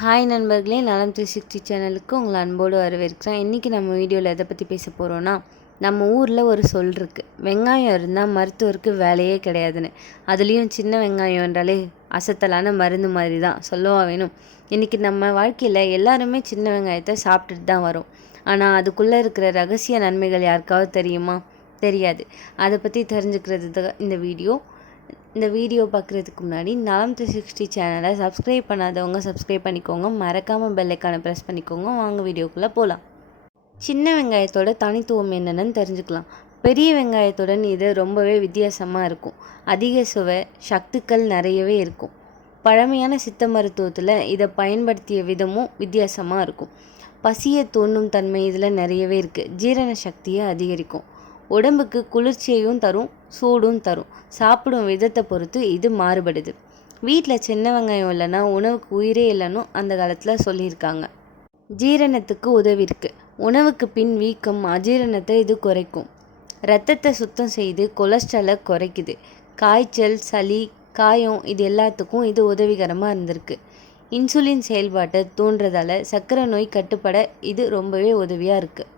Hi நண்பர்களே நலம் three sixty சேனலுக்கு உங்களை அன்போடு வரவேற்கிறேன். இன்றைக்கி நம்ம வீடியோவில் எதை பற்றி பேச போகிறோன்னா நம்ம ஊரில் ஒரு சொல் இருக்குது வெங்காயம் இருந்தால் மருத்துவருக்கு வேலையே கிடையாதுன்னு. அதுலேயும் சின்ன வெங்காயம் என்றாலே அசத்தலான மருந்து மாதிரி தான் சொல்லவா வேணும். இன்றைக்கி நம்ம வாழ்க்கையில் எல்லாருமே சின்ன வெங்காயத்தை சாப்பிட்டுட்டு தான் வரோம். ஆனால் அதுக்குள்ளே இருக்கிற ரகசிய நன்மைகள் யாருக்காவது தெரியுமா? தெரியாது. அதை பற்றி தெரிஞ்சுக்கிறது தான் இந்த வீடியோ இந்த வீடியோ பார்க்குறதுக்கு முன்னாடி நலம் த்ரீ சிக்ஸ்டி சேனலை சப்ஸ்கிரைப் பண்ணாதவங்க சப்ஸ்கிரைப் பண்ணிக்கோங்க. மறக்காமல் பெல்லைக்கான ப்ரெஸ் பண்ணிக்கோங்க. வாங்க வீடியோக்குள்ளே போகலாம் சின்ன வெங்காயத்தோட தனித்துவம் என்னென்னு தெரிஞ்சுக்கலாம். பெரிய வெங்காயத்துடன் இது ரொம்பவே வித்தியாசமாக இருக்கும். அதிக சுவை சத்துக்கள் நிறையவே இருக்கும். பழமையான சித்த மருத்துவத்தில் இதை பயன்படுத்திய விதமும் வித்தியாசமாக இருக்கும். பசியை தூண்டும் தன்மை இதில் நிறையவே இருக்குது ஜீரண சக்தியை அதிகரிக்கும். உடம்புக்கு குளிர்ச்சியையும் தரும் சூடும் தரும். சாப்பிடும் விதத்தை பொறுத்து இது மாறுபடுது. வீட்டில் சின்ன வெங்காயம் இல்லைன்னா உணவுக்கு உயிரே இல்லைன்னு அந்த காலத்தில் சொல்லியிருக்காங்க. ஜீரணத்துக்கு உதவி இருக்கு. உணவுக்கு பின் வீக்கம் அஜீரணத்தை இது குறைக்கும். ரத்தத்தை சுத்தம் செய்து கொலஸ்ட்ராலை குறைக்குது. காய்ச்சல் சளி காயம் இது எல்லாத்துக்கும் இது உதவிகரமாக இருந்திருக்கு. இன்சுலின் செயல்பாட்டை தூண்டுறதால சர்க்கரை நோய் கட்டுப்பட இது ரொம்பவே உதவியாக இருக்குது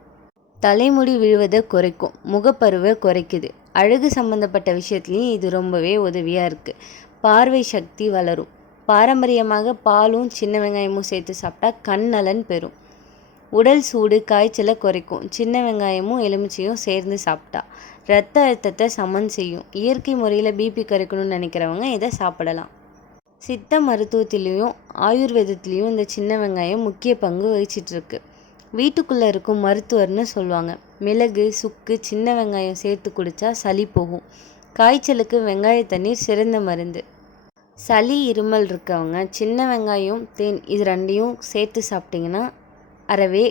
தலைமுடி விழுவதை குறைக்கும் முகப்பருவை குறைக்குது. அழகு சம்மந்தப்பட்ட விஷயத்துலையும் இது ரொம்பவே உதவியாக இருக்குது பார்வை சக்தி வளரும். பாரம்பரியமாக பாலும் சின்ன வெங்காயமும் சேர்த்து சாப்பிட்டா கண் நலன் பெறும். உடல் சூடு காய்ச்சலை குறைக்கும். சின்ன வெங்காயமும் எலுமிச்சையும் சேர்ந்து சாப்பிட்டா ரத்த அழுத்தத்தை சமன் செய்யும். இயற்கை முறையில் பிபி குறைக்கணும்னு நினைக்கிறவங்க இதை சாப்பிடலாம். சித்த மருத்துவத்திலையும் ஆயுர்வேதத்துலேயும் இந்த சின்ன வெங்காயம் முக்கிய பங்கு வகிச்சிட்ருக்கு வீட்டுக்குள்ளே இருக்கும் மருத்துவர்னு சொல்லுவாங்க. மிளகு சுக்கு சின்ன வெங்காயம் சேர்த்து குடித்தா சளி போகும். காய்ச்சலுக்கு வெங்காய தண்ணீர் சிறந்த மருந்து. சளி இருமல் இருக்கவங்க சின்ன வெங்காயம் தேன் இது ரெண்டையும் சேர்த்து சாப்பிட்டிங்கன்னா அறவே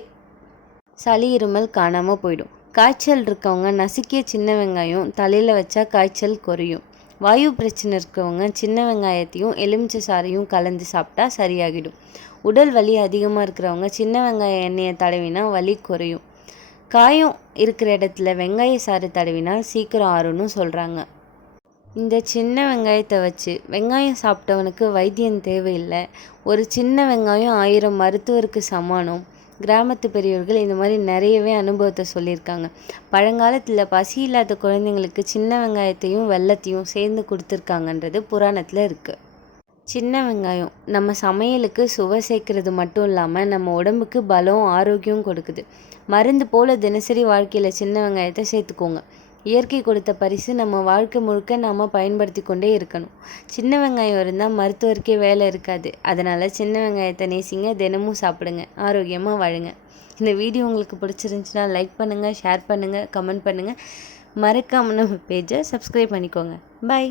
சளி இருமல் காணாமல் போயிடும். காய்ச்சல் இருக்கவங்க நசுக்கிய சின்ன வெங்காயம் தலையில் வச்சா காய்ச்சல் குறையும். வாயு பிரச்சனை இருக்கிறவங்க சின்ன வெங்காயத்தையும் எலுமிச்சை சாறையும் கலந்து சாப்பிட்டா சரியாகிடும். உடல் வலி அதிகமாக இருக்கிறவங்க சின்ன வெங்காய எண்ணெயை தடவினா வலி குறையும். காயம் இருக்கிற இடத்துல வெங்காய சாறு தடவினால் சீக்கிரம் ஆறும்னு சொல்கிறாங்க இந்த சின்ன வெங்காயத்தை வச்சு வெங்காயம் சாப்பிட்டவனுக்கு வைத்தியம் தேவையில்லை. ஒரு சின்ன வெங்காயம் ஆயிரம் மருத்துவருக்கு சமானம். கிராமத்து பெரியவர்கள் இந்த மாதிரி நிறையவே அனுபவத்தை சொல்லியிருக்காங்க. பழங்காலத்தில் பசி இல்லாத குழந்தைங்களுக்கு சின்ன வெங்காயத்தையும் வெள்ளத்தையும் சேர்ந்து கொடுத்துருக்காங்கன்றது புராணத்தில் இருக்குது சின்ன வெங்காயம் நம்ம சமையலுக்கு சுவை சேர்க்கறது மட்டும் இல்லாமல் நம்ம உடம்புக்கு பலம் ஆரோக்கியம் கொடுக்குது. மருந்து போல் தினசரி வாழ்க்கையில் சின்ன வெங்காயத்தை சேர்த்துக்கோங்க. இயற்கை கொடுத்த பரிசு நம்ம வாழ்க்கை முழுக்க நாம் பயன்படுத்தி கொண்டே இருக்கணும். சின்ன வெங்காயம் இருந்தால் மருத்துவருக்கே வேலை இருக்காது. அதனால் சின்ன வெங்காயத்தை நேசிங்க தினமும் சாப்பிடுங்க ஆரோக்கியமாக வாழுங்க. இந்த வீடியோ உங்களுக்கு பிடிச்சிருந்துச்சுன்னா லைக் பண்ணுங்கள் ஷேர் பண்ணுங்கள் கமெண்ட் பண்ணுங்கள் மறக்காமல் நம்ம பேஜை சப்ஸ்கிரைப் பண்ணிக்கோங்க. பாய்